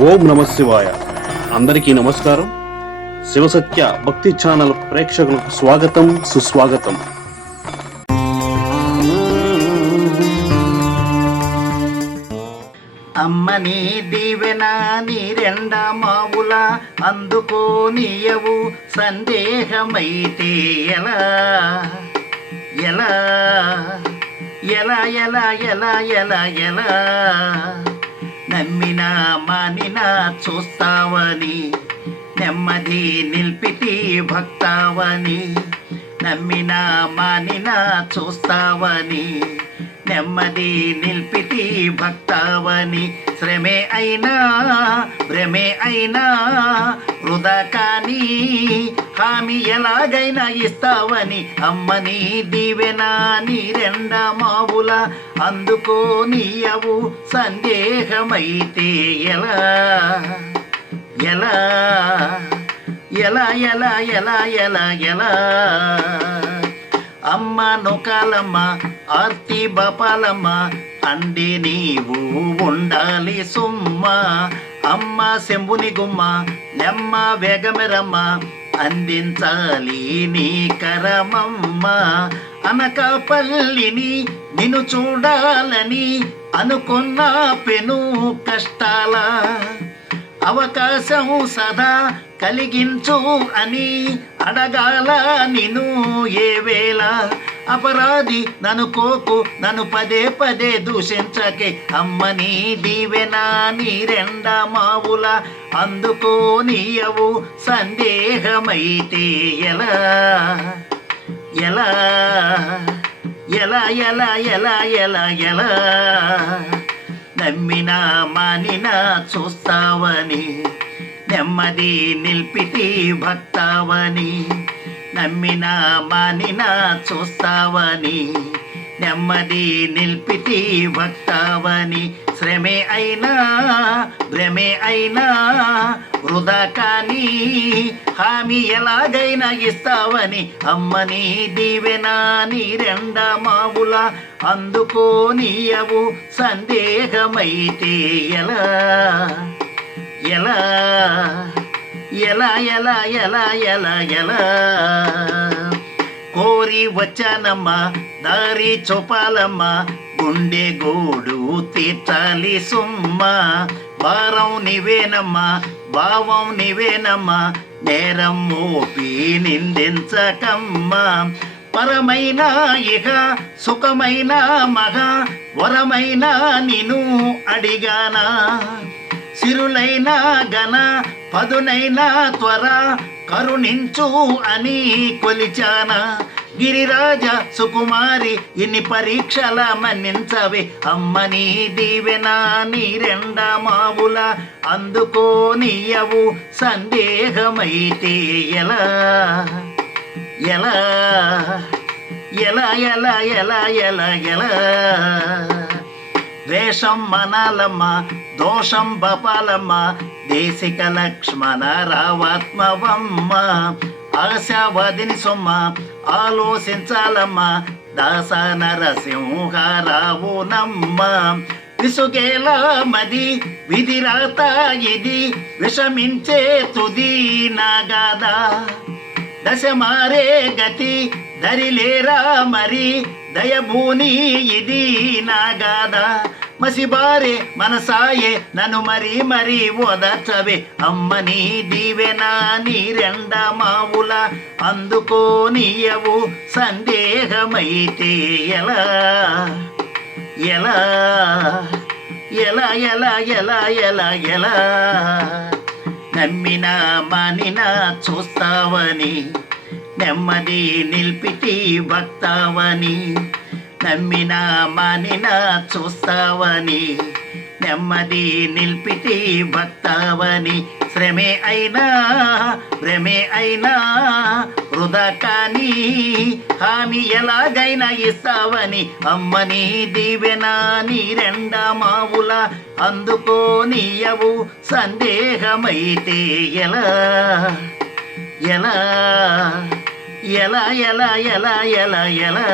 ఓం నమ శివాయ. అందరికీ నమస్కారం. శివసత్య భక్తి ఛానల్ ప్రేక్షకులకు స్వాగతం, సుస్వాగతం. అమ్మని దీవెన నీ రెండమావుల అందుకోనియవు సందేహమైతే ఎలా ఎలా ఎలా ఎలా ఎలా ఎలా ఎలా నమ్మినా మానినా చూస్తావని నెమ్మది నిల్పితి భక్తావని నమ్మినా మానినా చూస్తావని నెమ్మది నిల్పితి భక్తావని శ్రమే అయినా భ్రమే అయినా వృధా కానీ హామీ ఎలాగైనా ఇస్తావని అమ్మని దీవెన నీ రెండమావుల అందుకోనియవు సందేహమైతే ఎలా ఎలా ఎలా ఎలా ఎలా ఎలా ఎలా అమ్మ నొకాలమ్మ ఆర్తి బపాలమ్మ అండి నీవు ఉండాలి సుమ్మ అమ్మ శంభుని గుమ్మ నెమ్మ వేగమెరమ్మ అందించాలి నీ కరమమ్మ అనకాపల్లిని నిన్ను చూడాలని అనుకున్న పెను కష్టాల అవకాశం సదా కలిగించు అని అడగాల నిన్ను ఏ వేళ అపరాధి ననుకోకు నన్ను పదే పదే దూషించకే అమ్మని దీవెన నీ రెండమావుల అందుకోనియవు సందేహమైతే ఎలా ఎలా ఎలా ఎలా ఎలా ఎలా ఎలా నమ్మినా మానినా చూస్తావని నెమ్మది నిల్పితి భక్తావని నమ్మినా మానినా చూస్తావని నెమ్మది నిల్పితి భక్తావని శ్రమే అయినా భ్రమే అయినా వృధా కానీ హామీ ఎలాగైనా ఇస్తావని అమ్మని దీవెన నీ రెండమావుల అందుకోనియవు సందేహమైతే ఎలా ఎలా ఎలా ఎలా ఎలా ఎలా ఎలా కోరి వచ్చానమ్మా దారి చూపాలమ్మా గుండె గోడు తీర్చాలి సుమ్మ భారం నివేనమ్మా భావం నివేనమ్మా నేరం మోపి నిందించకమ్మా పరమైన ఇహ సుఖమైన మగ వరమైన నిన్ను అడిగానా సిరులైన గన పదునైన త్వర కరుణించు అని కొలిచానా గిరిరాజ సుకుమారి ఇన్ని పరీక్షల మన్నించవే అమ్మని దీవెన నీ రెండమావుల అందుకోనియవు సందేహమైతే ఎలా ఎలా ఎలా ఎలా ఎలా ఎలా ఎలా ద్వేషం మనాలమ్మ దోషం బపాలమ్మ దేశిక లక్ష్మణ రావాత్మవమ్మ ఆశావాదిని సొమ్మ ఆలోచించాలమ్మ దాస నరసింహారావు నమ్మ విసుగేలా మది విధిరాత ఇది విషమించే తుది నాగాదా దశ మారే గతి దరిలేరా మరి దయభూని ఇది నాగాదా మసిబారే మనసాయే నన్ను మరీ మరీ ఓదర్చవే అమ్మని దీవెన నీ రెండమావుల అందుకోనియవు సందేహమైతే ఎలా ఎలా ఎలా ఎలా ఎలా ఎలా ఎలా నమ్మినా మానినా చూస్తావని నెమ్మది నిల్పితి భక్తావని నమ్మినా మానినా చూస్తావని నెమ్మది నిల్పితి భక్తావని శ్రమే అయినా భ్రమే అయినా వృధా కానీ హామీ ఎలాగైనా ఇస్తావని అమ్మని దీవెన నీ రెండమావుల అందుకోనియవు సందేహమైతే ఎలా ఎలా ఎలా ఎలా ఎలా ఎలా ఎలా